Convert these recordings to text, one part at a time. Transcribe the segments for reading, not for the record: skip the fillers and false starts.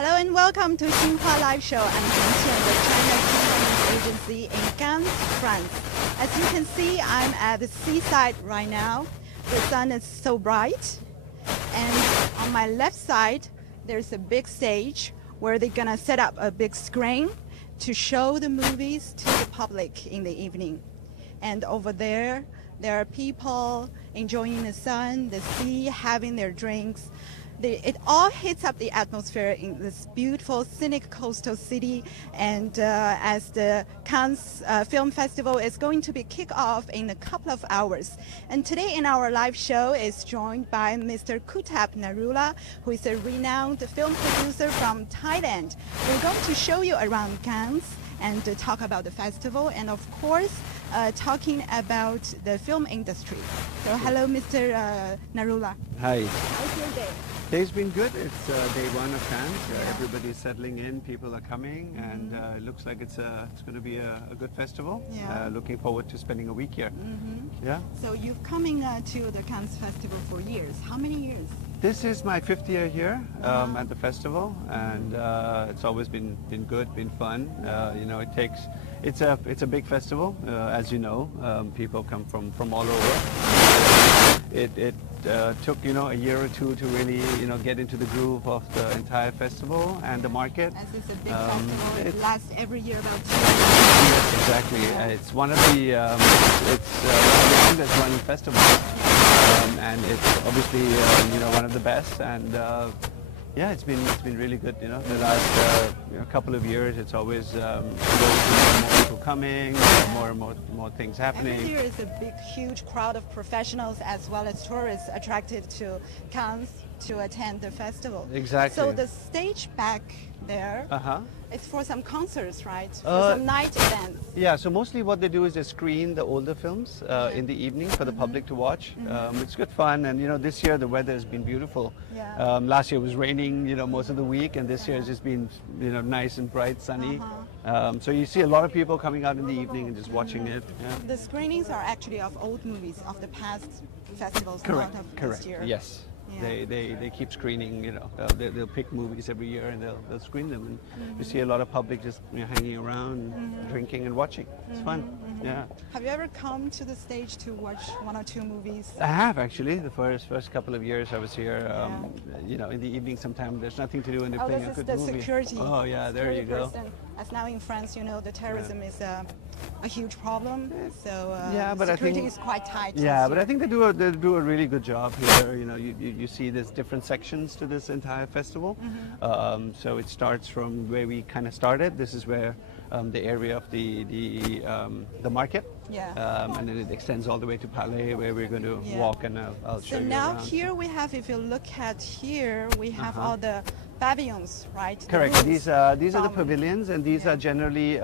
Hello and welcome to Xinhua Live Show. I'm Xinhua, the China Film Agency in Cannes, France. As you can see, I'm at the seaside right now. The sun is so bright. And on my left side, there's a big stage where they're gonna set up a big screen to show the movies to the public in the evening. And over there are people enjoying the sun, the sea, having their drinks. It all hits up the atmosphere in this beautiful scenic coastal city, and as the Cannes Film Festival is going to be kicked off in a couple of hours. And today in our live show is joined by Mr. Kutap Narula, who is a renowned film producer from Thailand. We're going to show you around Cannes and talk about the festival, and of course talking about the film industry. So hello, Mr. Narula. Hi. How's your day? Day's been good. It's day one of Cannes. Everybody's settling in. People are coming, and it looks like it's going to be a good festival. Yeah. Looking forward to spending a week here. Yeah. So you've coming to the Cannes Festival for years. How many years? This is my 5th year here at the festival, and it's always been good, been fun. You know, it's a big festival, as you know. People come from all over. It took a year or two to really get into the groove of the entire festival and the market. As it's a big festival, it lasts every year about 2 years. Yes, exactly. It's one of the longest running festivals, and it's obviously one of the best. And yeah, it's been really good. The last couple of years, it's always more people coming, more and more things happening. Every year is a big, huge crowd of professionals as well as tourists attracted to Cannes to attend the festival. Exactly. So the stage back there, it's for some concerts, right? For some night events. Yeah, so mostly what they do is they screen the older films in the evening for the public to watch. It's good fun, and this year the weather has been beautiful. Yeah. Last year it was raining most of the week, and this year it's just been nice and bright, sunny. So you see a lot of people coming out in the evening and just watching it. Yeah. The screenings are actually of old movies of the past festivals, Correct, not of correct. this year. Yes. Yeah. They keep screening, they'll pick movies every year and they'll screen them, and you see a lot of public just hanging around, drinking and watching. It's fun. Yeah. Have you ever come to the stage to watch 1 or 2 movies? I have, actually. The first couple of years I was here, in the evening sometime there's nothing to do and they're playing a good this is movie. the security. Oh yeah, there you go. Person. As now in France, the terrorism is a huge problem. So Yeah, but I security think- is quite tight. Yeah, this but year. I think they do a really good job here. You see there's different sections to this entire festival. So it starts from where we kind of started. This is where the area of the market. Yeah. And then it extends all the way to Palais, where we're going to Yeah. walk, and I'll show So you now around. here we have, if you look at here, we have all the pavilions, right? The Correct. rooms These are the from- pavilions, and these are generally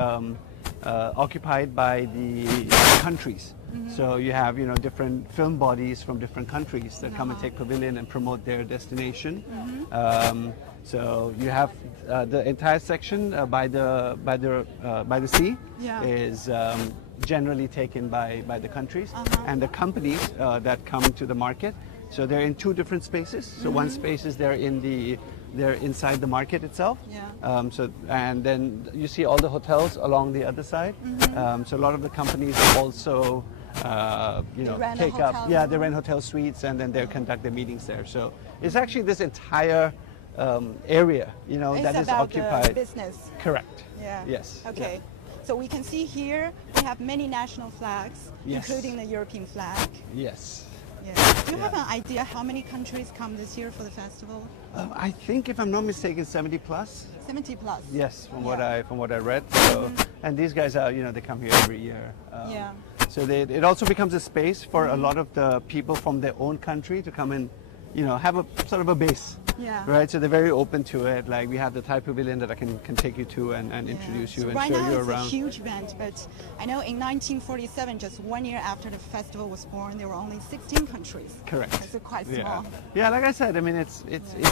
occupied by the countries. So you have different film bodies from different countries that come and take pavilion and promote their destination. So you have the entire section by the sea Yeah. is generally taken by the countries and the companies that come to the market. So they're in 2 different spaces. So one space is they're inside the market itself. Yeah. And then you see all the hotels along the other side. So a lot of the companies also rent a take up. hotel Yeah, they rent hotel suites, and then they conduct their meetings there. So it's actually this entire area, It's that is about occupied. business. Correct. Yeah. Yes. Okay. So we can see here we have many national flags, Yes. including the European flag. Yes. Yeah. Do you have an idea how many countries come this year for the festival? I think, if I'm not mistaken, 70 plus. 70 plus. Yes, from Yeah. what I read. So, and these guys are, they come here every year. Yeah. So it also becomes a space for a lot of the people from their own country to come and, have a sort of a base. Yeah. Right, so they're very open to it. Like we have the Thai pavilion that I can take you to and introduce you So and right show now you it's around. a huge event, but I know in 1947, just 1 year after the festival was born, there were only 16 countries. Correct. It's quite Yeah. small. Yeah, like I said, I mean it's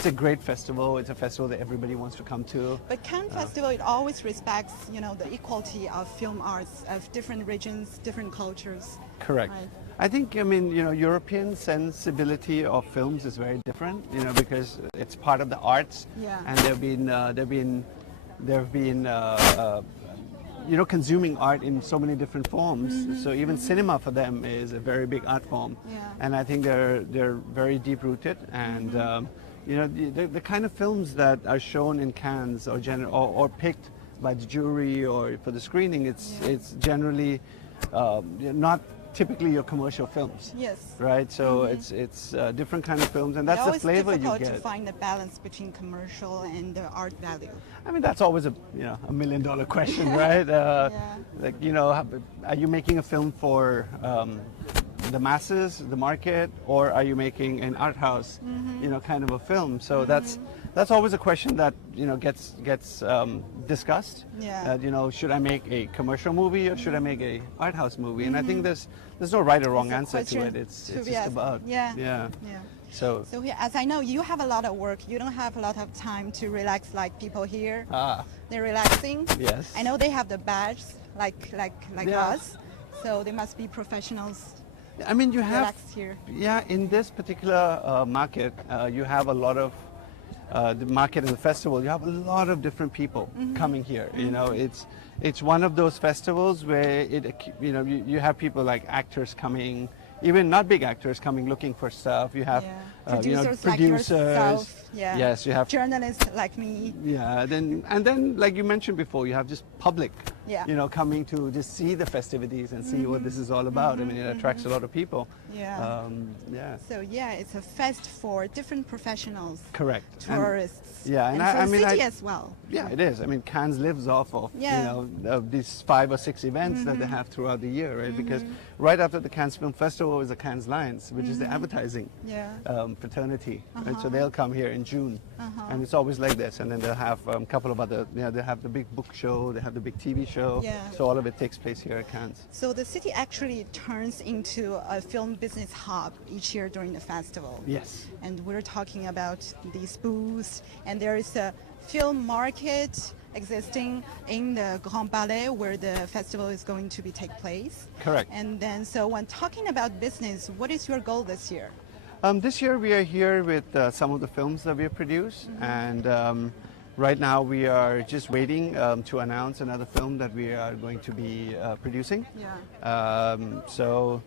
a great festival. It's a festival that everybody wants to come to. But Cannes Festival, it always respects, the equality of film arts of different regions, different cultures. Correct. Right. I think, I mean, European sensibility of films is very different, because it's part of the arts, Yeah. and they've been consuming art in so many different forms. So even cinema for them is a very big art form, Yeah. and I think they're very deep rooted, and the kind of films that are shown in Cannes or picked by the jury or for the screening, it's generally not typically your commercial films. Yes. Right. So it's different kind of films, and that's the flavor you difficult get. to find the balance between commercial and the art value. I mean, that's always a $1 million question, right? Like, are you making a film for the masses, the market, or are you making an art house, kind of a film? So that's always a question that gets discussed. Yeah. Should I make a commercial movie or should I make a art house movie? And I think there's no right or wrong answer to it. It's just about Yeah. So here, as I know, you have a lot of work. You don't have a lot of time to relax like people here. They're relaxing. Yes. I know they have the badge like Yeah. us, so they must be professionals. I mean, you have Relaxed here. Yeah, in this particular market, you have a lot of the market and the festival. You have a lot of different people coming here. It's one of those festivals where you have people like actors coming, even not big actors coming looking for stuff. You have Producers like yourself. Yeah. Yes, you have journalists like me. Yeah, then like you mentioned before, you have just public, Yeah. coming to just see the festivities and see what this is all about. I mean, it attracts a lot of people. Yeah. Yeah. So it's a fest for different professionals. Correct. Tourists. Yeah, and and for I the mean, city as well. Yeah, it is. I mean, Cannes lives off of Yeah. these 5 or 6 events that they have throughout the year, right? Because right after the Cannes Film Festival is the Cannes Lions, which is the advertising fraternity, right? So they'll come here in June, and it's always like this. And then they'll have a couple of other, they have the big book show, they have the big TV show. Yeah. So all of it takes place here at Cannes. So the city actually turns into a film business hub each year during the festival. Yes. And we're talking about these booths, and there is a film market existing in the Grand Palais where the festival is going to be take place. Correct. And then, so when talking about business, what is your goal this year? This year we are here with some of the films that we have produced, and right now we are just waiting to announce another film that we are going to be producing. Yeah. So,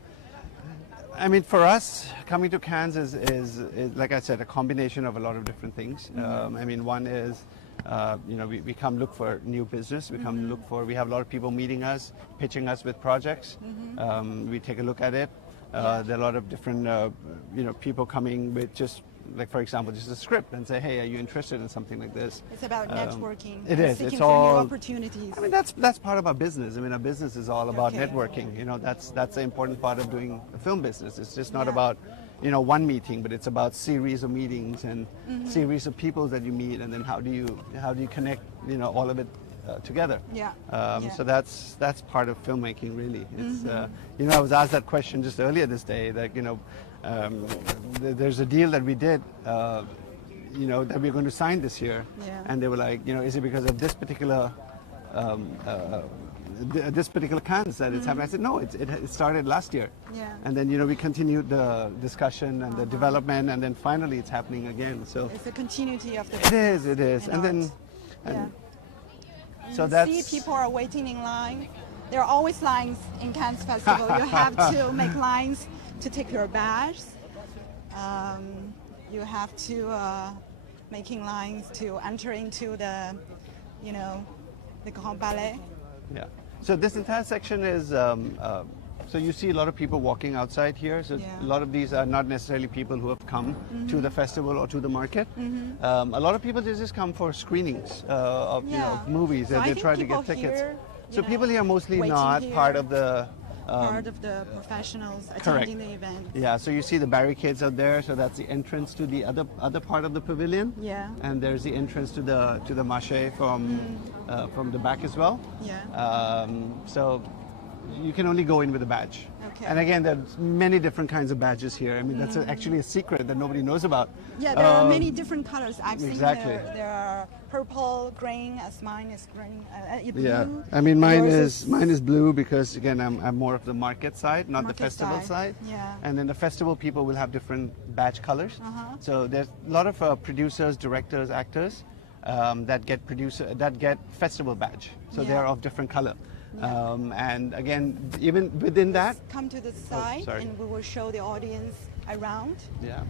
I mean, for us, coming to Cannes is, like I said, a combination of a lot of different things. I mean, one is, we come look for new business. We come look for, we have a lot of people meeting us, pitching us with projects. We take a look at it. There are a lot of different, people coming with just, like for example, just a script and say, hey, are you interested in something like this? It's about networking. It and is. Seeking It's for all new opportunities. I mean, that's part of our business. I mean, our business is all about Okay. networking. That's the important part of doing a film business. It's just not Yeah. about, one meeting, but it's about series of meetings and series of people that you meet, and then how do you connect, all of it together. Yeah. So that's part of filmmaking, really. It's I was asked that question just earlier this day. That there's a deal that we did. That we're going to sign this year, Yeah. and they were like, is it because of this particular Cannes that it's happening? I said, no, it started last year. Yeah. And then, we continued the discussion and the development, and then finally it's happening again. So It's a continuity of the it is. And then, yeah. so you that's, see people are waiting in line. There are always lines in Cannes Festival. You have to make lines to take your badge. You have to making lines to enter into the Grand Palais. yeah. So this entire section is, so you see a lot of people walking outside here. So Yeah. a lot of these are not necessarily people who have come to the festival or to the market. A lot of people, they just come for screenings of movies. So and I they think try to people get tickets. here, So people here are mostly waiting not here, part of the part of the professionals attending the event. Yeah, so you see the barricades out there, so that's the entrance to the other part of the pavilion. Yeah. And there's the entrance to the marché from the back as well. Yeah. So you can only go in with a badge. Okay. And again, there's many different kinds of badges here. I mean, that's actually a secret that nobody knows about. Yeah, there are many different colors. I've seen exactly. there are purple, green, as mine is green, blue. Yeah, I mean mine Yours is blue because again I'm more of the market side, not the Market festival side, side. yeah. And then the festival people will have different badge colors. So there's a lot of producers, directors, actors that get festival badge. So Yeah. they're of different color. And again, even within that, Come to the side, sorry. and we will show the audience around. yeah,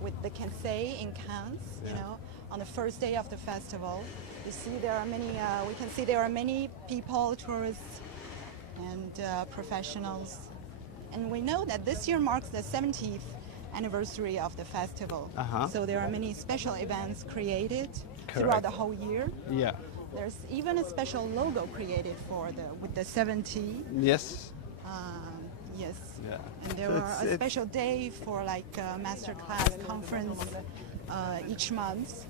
With the Kansei in Cannes, you know, on the first day of the festival. You see there are many, we can see there are many people, tourists and professionals. And we know that this year marks the 70th anniversary of the festival. So there are many special events created throughout the whole year. yeah, There's even a special logo created with the 70. yes, Yes. yeah. And there So are a special day for like a master class conference each month,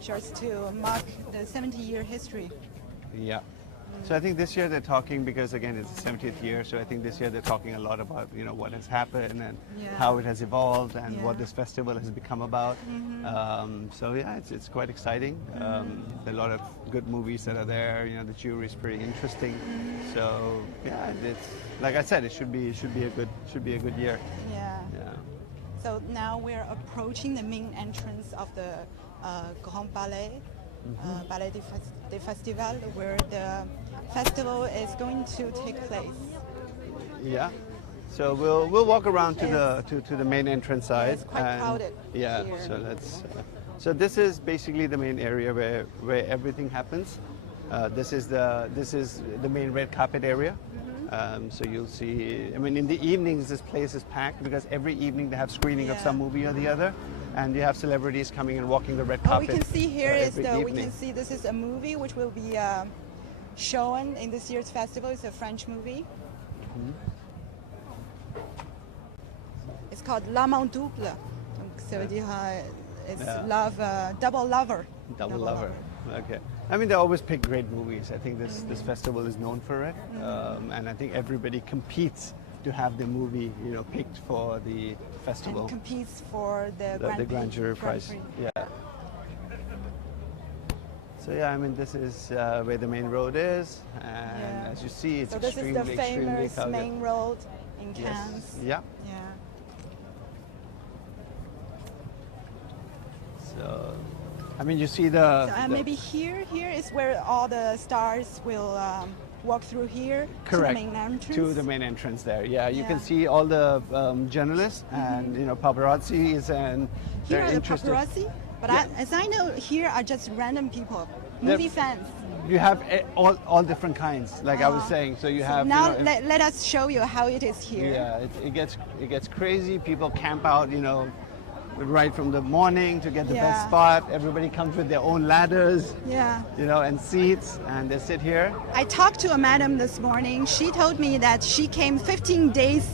just to mark the 70-year history. Yeah. So I think this year they're talking, because again it's the 70th year, so I think this year they're talking a lot about, you know, what has happened and Yeah. how it has evolved and what Yeah. this festival has become about. So yeah, it's quite exciting. There are a lot of good movies that are there. You know, the jury is pretty interesting. So yeah, it's like I said, it should be a good year. Yeah. Yeah. So now we're approaching the main entrance of the Grand Palais, Palais des Festivals, where the festival is going to take place. Yeah. So we'll walk around to the main entrance side. It's quite crowded Yeah. here. So let's. So this is basically the main area where everything happens. This is the main red carpet area. So you'll see. I mean, in the evenings this place is packed because every evening they have screening of some movie or the other, and you have celebrities coming and walking the red Oh, carpet. we can see here is every we evening. can see this is a movie which will be shown in this year's festival. It's a French movie. It's called L'Amant Double. Donc, ça veut dire it's love, double lover. Double lover. Okay. I mean, they always pick great movies. I think this festival is known for it, and I think everybody competes to have the movie, you know, picked for the festival. And competes for the Grand Jury prize. Prix. Yeah. So yeah, I mean, this is where the main road is, and as you see, it's So this is the extremely famous crowded. main road in Yes. Cannes. Yeah. Yeah. So, I mean, you see the. So, maybe here is where all the stars will walk through here Correct. to the main entrance. To the main entrance there. Yeah, you can Yeah. see all the journalists and, you know, paparazzis, and Here they're are the interested. paparazzi, but Yeah. as I know, here are just random people, They're- movie fans. You have all different kinds, like I was saying. So you have. Now you know, let us show you how it is here. yeah, it gets crazy. People camp out, you know, right from the morning to get the best Yeah. spot. Everybody comes with their own ladders, Yeah. you know, and seats, and they sit here. I talked to a madam this morning. She told me that she came 15 days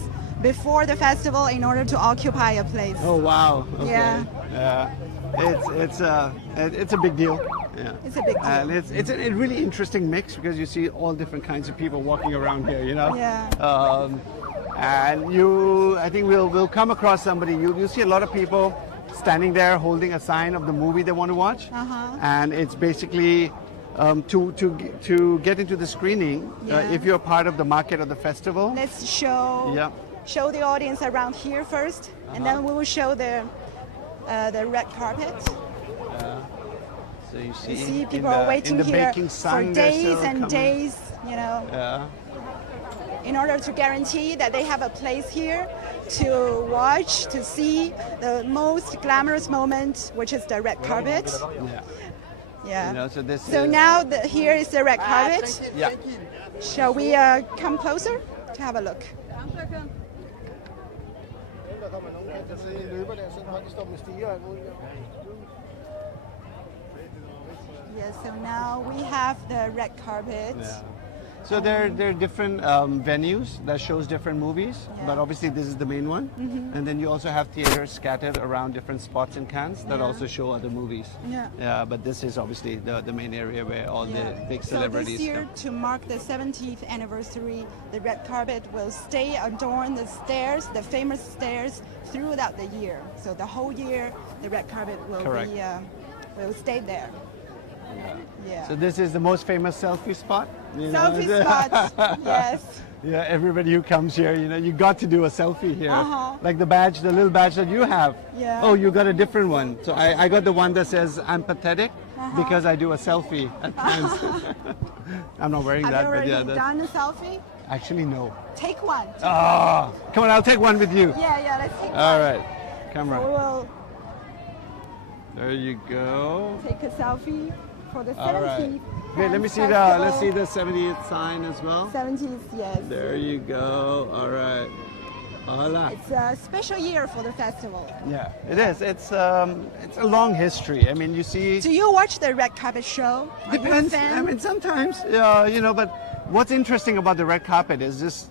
before the festival in order to occupy a place. Oh wow! Okay. Yeah. Yeah. It's a big deal. Yeah. It's a big deal. And it's a really interesting mix because you see all different kinds of people walking around here. You know. Yeah. And I think we'll come across somebody. You'll see a lot of people standing there holding a sign of the movie they want to watch, and it's basically to get into the screening. Yeah. If you're part of the market or the festival. Let's show Yeah. show the audience around here first, and then we will show the red carpet. So you You see, see in people the, are waiting in the here baking for sun, they're days still and coming. days, you know, Yeah. in order to guarantee that they have a place here to watch, to see the most glamorous moment, which is the red carpet. Yeah. Yeah. You know, so this So is, now here is the red carpet. yeah. Shall we come closer to have a look? Yes, so now we have the red carpet. Yeah. So there are different venues that shows different movies, but obviously this is the main one. And then you also have theaters scattered around different spots in Cannes that also show other movies. Yeah. But this is obviously the main area where all the big So celebrities this year, come. to mark the 70th anniversary, the red carpet will stay adorn the stairs, the famous stairs, throughout the year. So the whole year, the red carpet will Correct. be will stay there. Yeah. So this is the most famous selfie spot. You know? Selfie spot. Yes. Yeah, everybody who comes here, you got to do a selfie here. Uh-huh. Like the little badge that you have. Yeah. Oh, you got a different one. So I got the one that says I'm pathetic because I do a selfie at times. I'm not wearing Have that, you but already yeah. done a selfie? Actually, no. Take one. Oh, come on, I'll take one with you. Yeah, let's take one. All right, So we camera. will There you go. take a selfie for the All 70th. right. Wait, let me see Festival. let's see the 70th sign as well. 70th, yes. There you go. All right. Voila. It's a special year for the festival. Yeah, it is. It's a long history. I mean, you see. Do you watch the red carpet show? Are you a Depends. fan? I mean, sometimes, but what's interesting about the red carpet is just,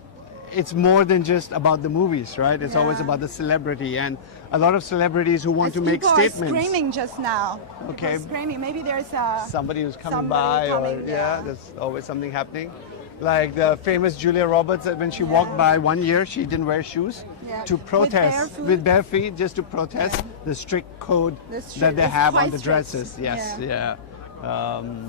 it's more than just about the movies, right? It's always Yeah. about the celebrity and a lot of celebrities who want As to make people statements. are screaming just now. People Okay. are screaming. Maybe there's a Somebody who's coming somebody by, coming, or yeah. there's always something happening. Like the famous Julia Roberts, that when she walked by one year, she didn't wear shoes Yeah. to With protest barefoot? with bare feet, just to protest the strict code that they it's have on quite the strict. dresses. Yes, Yeah. yeah.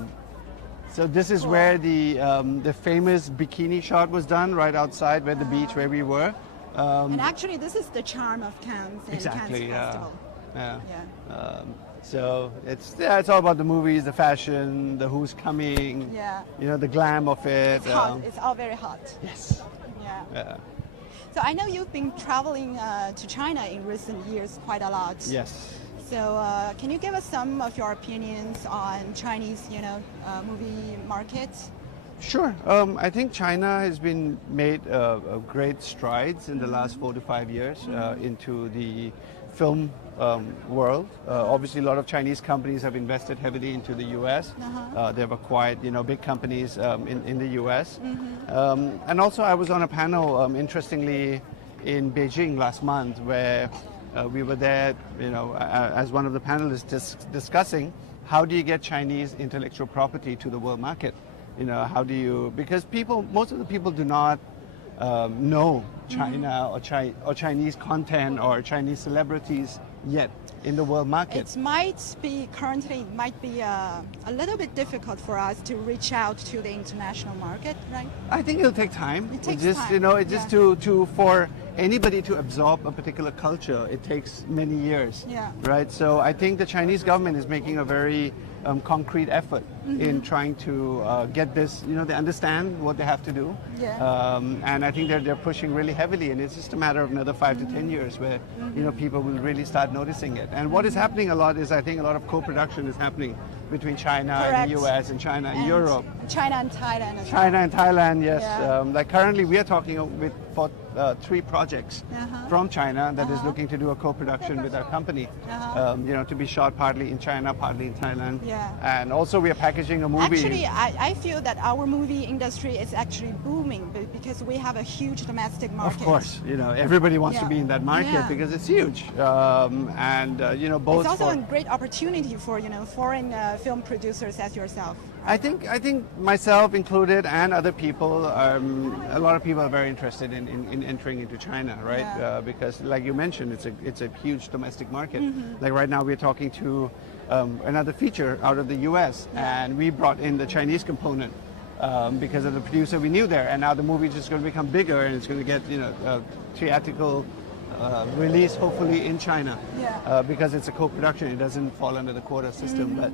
So this is where the famous bikini shot was done, right outside where the beach where we were. And actually, this is the charm of Cannes and Exactly. Cannes Yeah. Festival. Yeah. Yeah. So it's all about the movies, the fashion, the who's coming. Yeah. The glam of it. It's hot. It's all very hot. Yes. Yeah. Yeah. So I know you've been traveling to China in recent years quite a lot. Yes. So can you give us some of your opinions on Chinese, movie market? Sure. I think China has been made great strides in the last 4 to 5 years into the film world. Obviously, a lot of Chinese companies have invested heavily into the U.S. They've acquired, big companies in the U.S. And also, I was on a panel, interestingly, in Beijing last month, where we were there, as one of the panelists discussing how do you get Chinese intellectual property to the world market. How do you? Because most of the people do not know China or Chinese content or Chinese celebrities yet in the world market. It might be a little bit difficult for us to reach out to the international market, right? I think it'll take time. It takes just, time. It's just for anybody to absorb a particular culture, it takes many years. Yeah. Right. So I think the Chinese government is making a very concrete effort in trying to get this. They understand what they have to do. Yeah. And I think they're pushing really heavily, and it's just a matter of another 5 to 10 years where people will really start noticing it. And what is happening a lot is, I think, a lot of co-production is happening between China and Correct. the US and China and Europe. China and Thailand as well. China and Thailand, yes. Yeah. Like currently, we are talking for 3 projects from China that is looking to do a co-production with our company. To be shot partly in China, partly in Thailand. Yeah. And also, we are packaging a movie. Actually, I feel that our movie industry is actually booming because we have a huge domestic market. Of course, everybody wants to Yeah. be in that market Yeah. because it's huge. Both. It's also for, a great opportunity for foreign film producers as yourself. I think myself included and other people, a lot of people are very interested in entering into China, right? Yeah. Because, like you mentioned, it's a huge domestic market. Like right now, we're talking to another feature out of the U.S. and we brought in the Chinese component because of the producer we knew there, and now the movie is just going to become bigger and it's going to get a theatrical release hopefully in China. Yeah. Because it's a co-production, it doesn't fall under the quota system, but.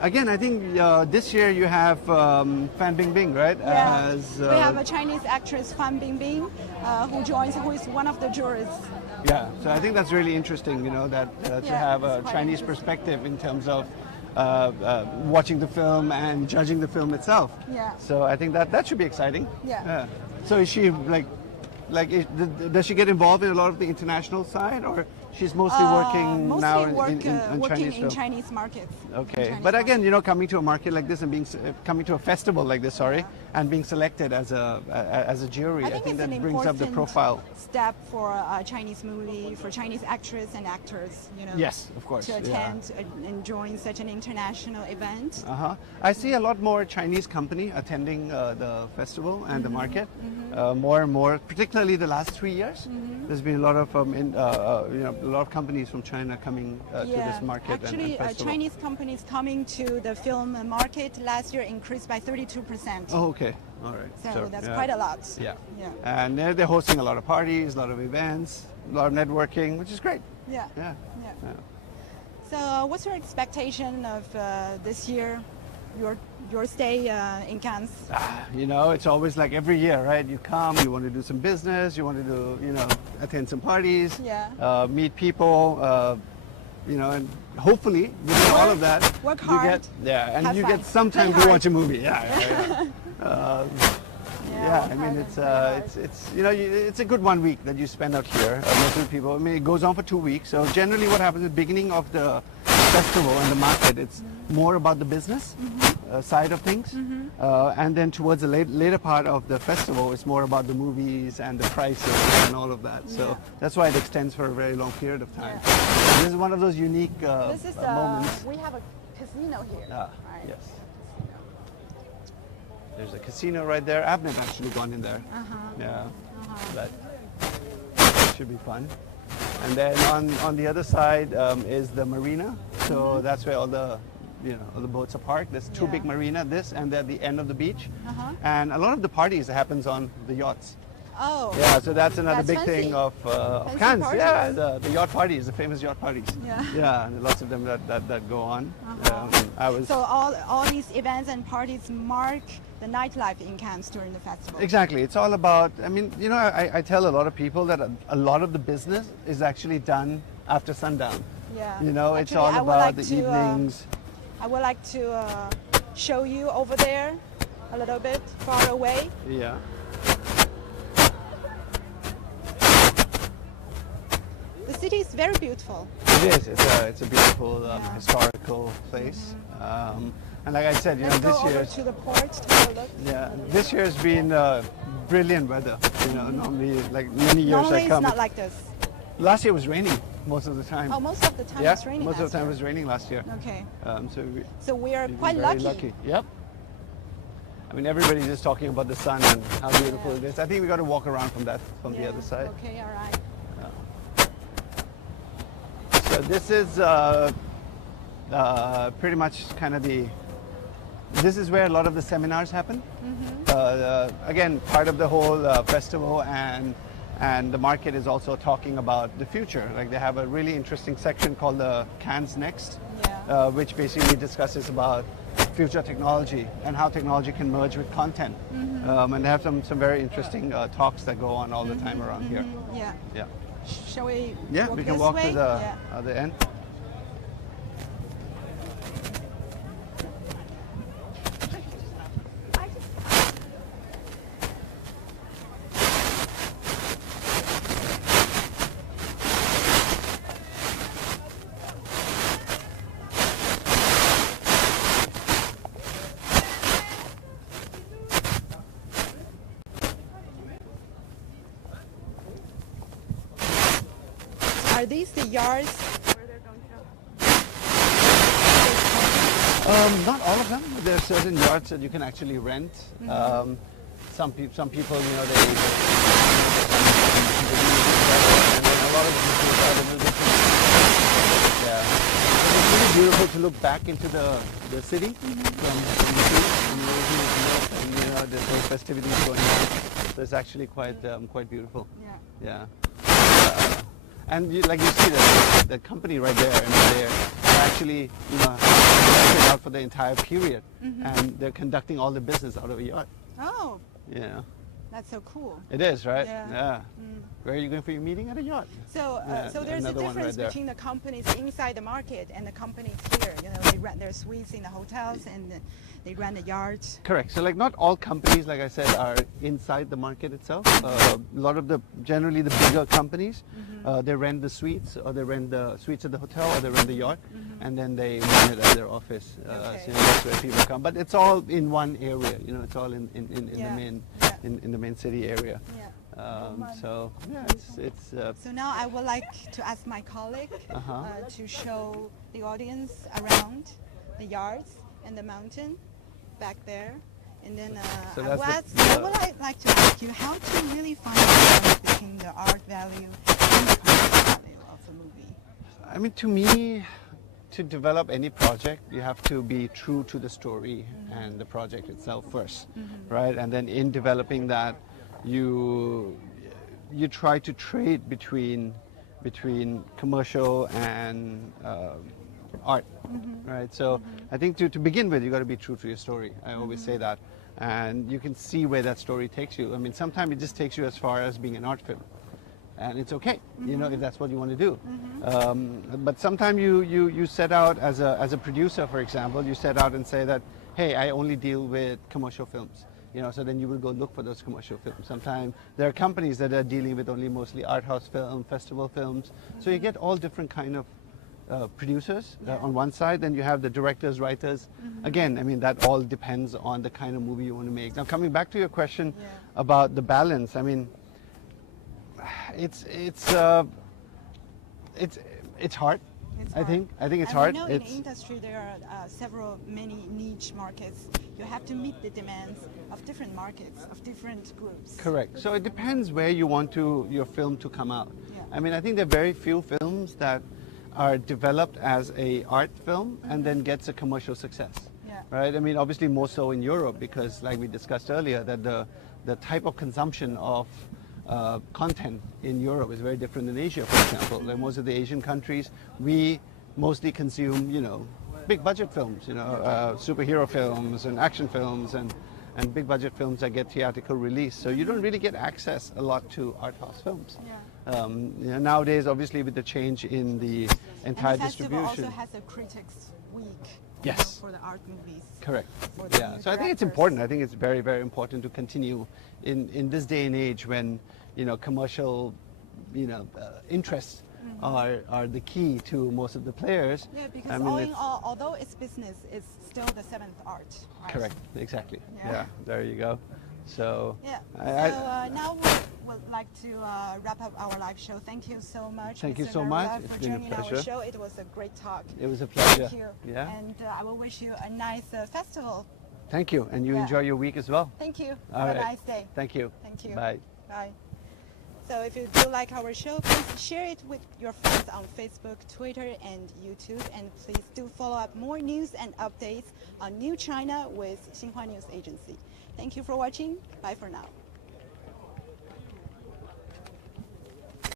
Again, I think this year you have Fan Bingbing, right? Yeah. As, We have a Chinese actress, Fan Bingbing, who is one of the jurors. Yeah, so I think that's really interesting, that to Yeah, have a it's quite Chinese interesting. perspective in terms of watching the film and judging the film itself. Yeah. So I think that should be exciting. Yeah. So is she does she get involved in a lot of the international side, or She's mostly working Mostly now working Chinese in film. Chinese markets. Okay, Chinese but again, market. coming to a market like this and coming to a festival like this, sorry, and being selected as a jury, I think it's that an brings up the important profile. step for a Chinese movie, for Chinese actors and actors, Yes, of course. to attend and join such an international event. I see a lot more Chinese company attending the festival and the market, more and more, particularly the last 3 years. There's been a lot of a lot of companies from China coming to this market. Actually, and festival. Chinese companies coming to the film market last year increased by 32%. Oh, okay. All right. So that's quite a lot. Yeah. Yeah. And they're hosting a lot of parties, a lot of events, a lot of networking, which is great. Yeah. Yeah. Yeah. So, what's your expectation of this year, your stay in Cannes? It's always like every year, right? You come, you want to do some business, you want to do, attend some parties, meet people, and hopefully, with all of that, work you hard, and you fun, get some time play to hard. watch a movie. I mean, it's a good 1 week that you spend out here. Most of the people, I mean, it goes on for 2 weeks. So generally, what happens at the beginning of the festival and the market, it's more about the business side of things, and then towards the later part of the festival, it's more about the movies and the prices and all of that. So that's why it extends for a very long period of time. So this is one of those unique This is moments. we have a casino here. Right? Yes. There's a casino right there. I've never actually gone in there. But it should be fun. And then on the other side is the marina. So that's where all the all the boats are parked. There's two big marina, this and at the end of the beach. And a lot of the parties happens on the yachts. Oh. Yeah, so that's another That's big thing fancy. of Fancy Cannes. parties. Yeah, the yacht parties, the famous yacht parties. Yeah. And lots of them that go on. So all these events and parties mark the nightlife in Cannes during the festival. Exactly. It's all about, I mean, I tell a lot of people that a lot of the business is actually done after sundown. Yeah. It's all about the evenings. I would like to show you over there a little bit far away. Yeah. The city is very beautiful. It is. It's a beautiful historical place. And like I said, Let's this go year. over to the port to have a look. Yeah, this year has been brilliant weather. Normally, like many years Normally I come. it's not like this. Last year was raining most of the time. Oh, most of the time Yeah, it's raining. most of last the time it year. was raining last year. Okay. So We are we've quite been very lucky. Yep. I mean, everybody's just talking about the sun and how beautiful it is. I think we got to walk around from the other side. Okay, all right. So this is pretty much kind of this is where a lot of the seminars happen. Again, part of the whole festival and the market is also talking about the future. Like they have a really interesting section called the Cannes Next, which basically discusses about future technology and how technology can merge with content. And they have some very interesting talks that go on all the time around here. Yeah. Yeah. Shall we Yeah, walk we can this walk way? to the other end. Are these the yards where they're going to? Not all of them. There are certain yards that you can actually rent. Some people, they and then a lot of the people are a little bit. Yeah, it's really beautiful to look back into the city from the street, and there's those festivities going on. So it's actually quite beautiful. Yeah. And like you see the company right there, and they're actually rented out for the entire period, and they're conducting all the business out of a yacht. Oh. Yeah. That's so cool. It is, right? Yeah. Where are you going for your meeting? At a yacht. So, Yeah, so there's a another one right difference there. between the companies inside the market and the companies here. You know, they rent their suites in the hotels and they rent the yards. Correct. So like not all companies, like I said, are inside the market itself. A lot of generally the bigger companies, they rent the suites, or they rent the suites at the hotel, or they rent the yacht, and then they run it as their office. Okay. So that's where people come. But it's all in one area. You know, it's all in Yeah. the main Yeah. in the main city area. Yeah. So yeah, it's So now I would like to ask my colleague Uh-huh. to show the audience around the yards and the mountain back there. And then So I, that's would like to ask you how to really find the balance between the art value and the commercial value of a movie. I mean, to me, to develop any project, you have to be true to the story and the project itself first, right? And then in developing that, you try to trade between commercial and art, right? So I think to begin with, you got to be true to your story. I always say that, and you can see where that story takes you. I mean, sometimes it just takes you as far as being an art film. And it's okay, you know, if that's what you want to do. But sometimes you set out as a producer, for example, you set out and say that, hey, I only deal with commercial films. You know, so then you will go look for those commercial films. Sometimes there are companies that are dealing with only mostly art house film, festival films. So you get all different kind of producers on one side. Then you have the directors, writers. Again, I mean, that all depends on the kind of movie you want to make. Now, coming back to your question about the balance, I mean, it's hard. I think it's hard. You know, in the industry, there are many niche markets. You have to meet the demands of different markets, of different groups. Correct. So it depends where you want your film to come out. Yeah. I mean, I think there are very few films that are developed as a art film and then gets a commercial success. Yeah. Right? I mean, obviously more so in Europe because, like we discussed earlier, that the type of consumption of content in Europe is very different than Asia, for example. Like most of the Asian countries, we mostly consume, you know, big budget films, you know, superhero films and action films and big budget films that get theatrical release. So you don't really get access a lot to art house films. Yeah. You know, nowadays, obviously, with the change in the entire And the festival distribution. also has a critics week. Yes. For the art movies. Correct. For the Yeah. new So I think it's directors. important. I think it's very, very important to continue in this day and age when, you know, commercial, you know, interests are the key to most of the players. Yeah, because I mean, all in all, although it's business, it's still the seventh art. Right? correct. Exactly. Yeah. Yeah. There you go. So. Yeah. I- Now we would like to wrap up our live show. Thank you so much. Thank you Mr. so much. Narula, It's for been a joining our pleasure. show. It was a great talk. It was a pleasure. Thank you. Yeah. And I will wish you a nice festival. Thank you, and you Yeah. enjoy your week as well. Thank you. All Have a right. nice day. Thank you. Thank you. Bye. Bye. So if you do like our show, please share it with your friends on Facebook, Twitter, and YouTube. And please do follow up more news and updates on New China with Xinhua News Agency. Thank you for watching. Bye for now.